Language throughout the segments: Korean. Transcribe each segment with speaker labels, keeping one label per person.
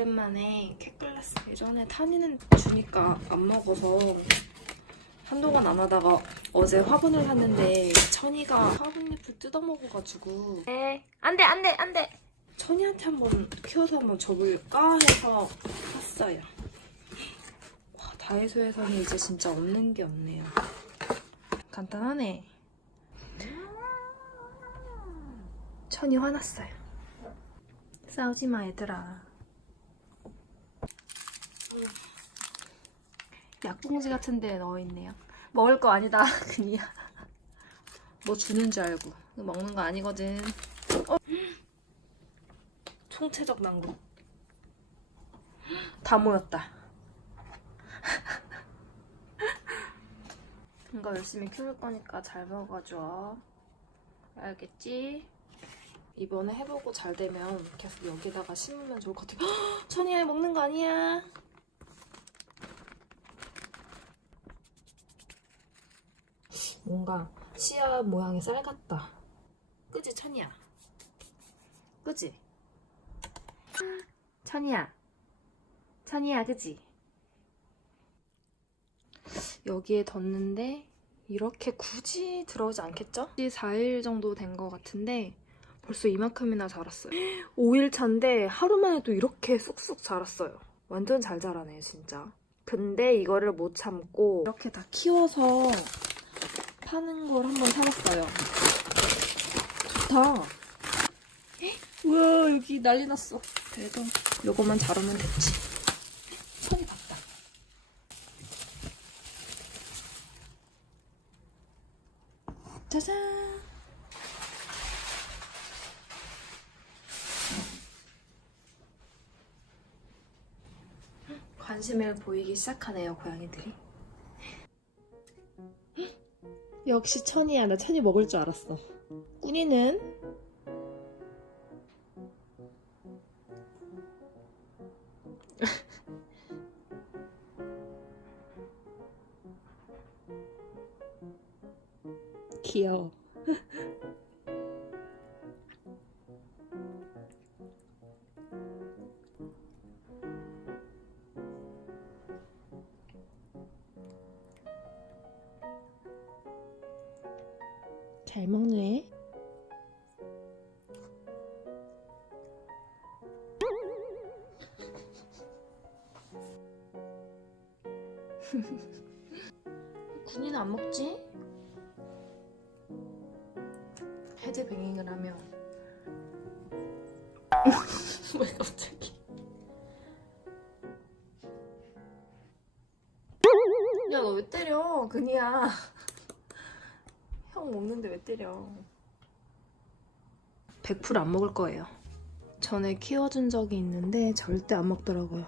Speaker 1: 오랜만에 캣글라스 예전에 탄이는 주니까 안 먹어서 한동안 안 하다가 어제 화분을 샀는데 천이가 화분잎을 뜯어먹어가지고 네 안돼 안돼 안돼. 천이한테 한번 키워서 한번 줘볼까 해서 샀어요. 와 다이소에서는 이제 진짜 없는 게 없네요. 간단하네. 천이 화났어요. 싸우지 마 얘들아 약봉지 같은 데 넣어있네요. 먹을 거 아니다. 그냥 뭐 주는 줄 알고 먹는 거 아니거든. 어? 총체적 난국. 다 모였다. 이거 열심히 키울 거니까 잘 먹어줘. 알겠지? 이번에 해보고 잘 되면 계속 여기다가 심으면 좋을 것 같아. 헉! 천이야 먹는 거 아니야. 뭔가 씨앗 모양의 쌀 같다. 그지 천이야? 그지? 천이야. 천이야 그지? 여기에 뒀는데 이렇게 굳이 들어오지 않겠죠? 4일 정도 된 것 같은데 벌써 이만큼이나 자랐어요. 5일 차인데 하루만 해도 이렇게 쑥쑥 자랐어요. 완전 잘 자라네요 진짜. 근데 이거를 못 참고 이렇게 다 키워서 파는 걸 한번 사봤어요. 좋다. 우와 여기 난리 났어. 그래도 요거만 자르면 됐지. 손이 봤다. 짜잔. 관심을 보이기 시작하네요, 고양이들이. 역시 천이야. 나 천이 먹을 줄 알았어. 꾸니는 귀여워. 잘 먹네. 군이는 안 먹지? 헤드뱅잉을 하면 왜 갑자기 야 너 왜 때려 근이야 형 먹는데 왜 때려? 100%안 먹을 거예요. 전에 키워준 적이 있는데 절대 안 먹더라고요.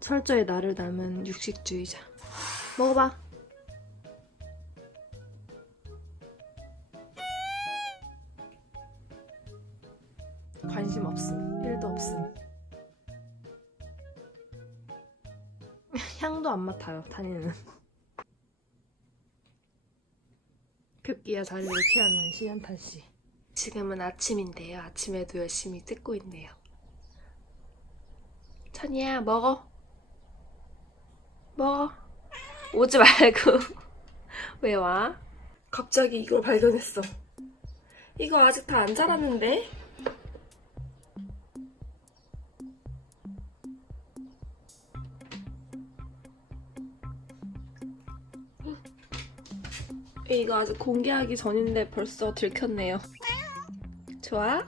Speaker 1: 철저히 나를 닮은 육식주의자. 먹어봐. 관심 없음. 1도 없음. 향도 안 맡아요 다니는 급기야 자리를 피하는 시연탄씨. 지금은 아침인데요. 아침에도 열심히 뜯고 있네요. 천이야 먹어. 먹어. 오지 말고. 왜 와? 갑자기 이걸 발견했어. 이거 아직 다 안 자랐는데? 이거 아직 공개하기 전인데 벌써 들켰네요. 좋아?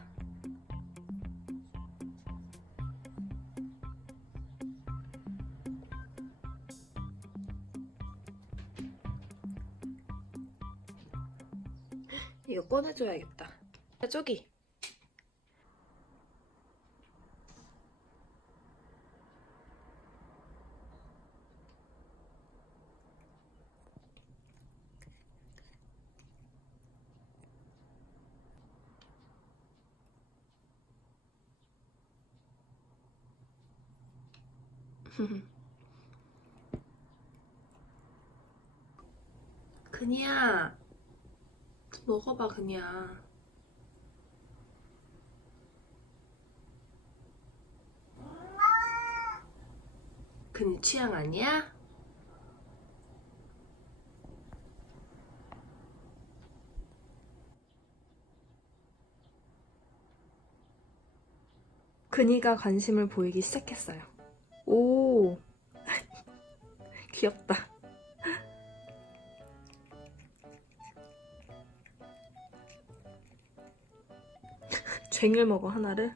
Speaker 1: 이거 꺼내줘야겠다. 야, 저기. 그니야 먹어봐 그니야
Speaker 2: 근이 취향 아니야?
Speaker 1: 근이가 관심을 보이기 시작했어요. 오, 귀엽다. 쟁을 먹어 하나를.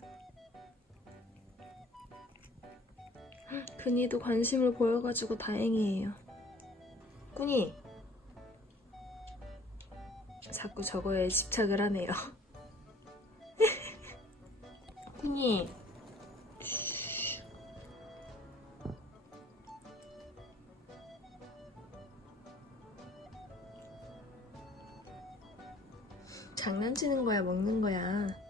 Speaker 1: 근이도 관심을 보여가지고 다행이에요. 꾸니, 자꾸 저거에 집착을 하네요. 꾸니. 장난치는 거야, 먹는 거야.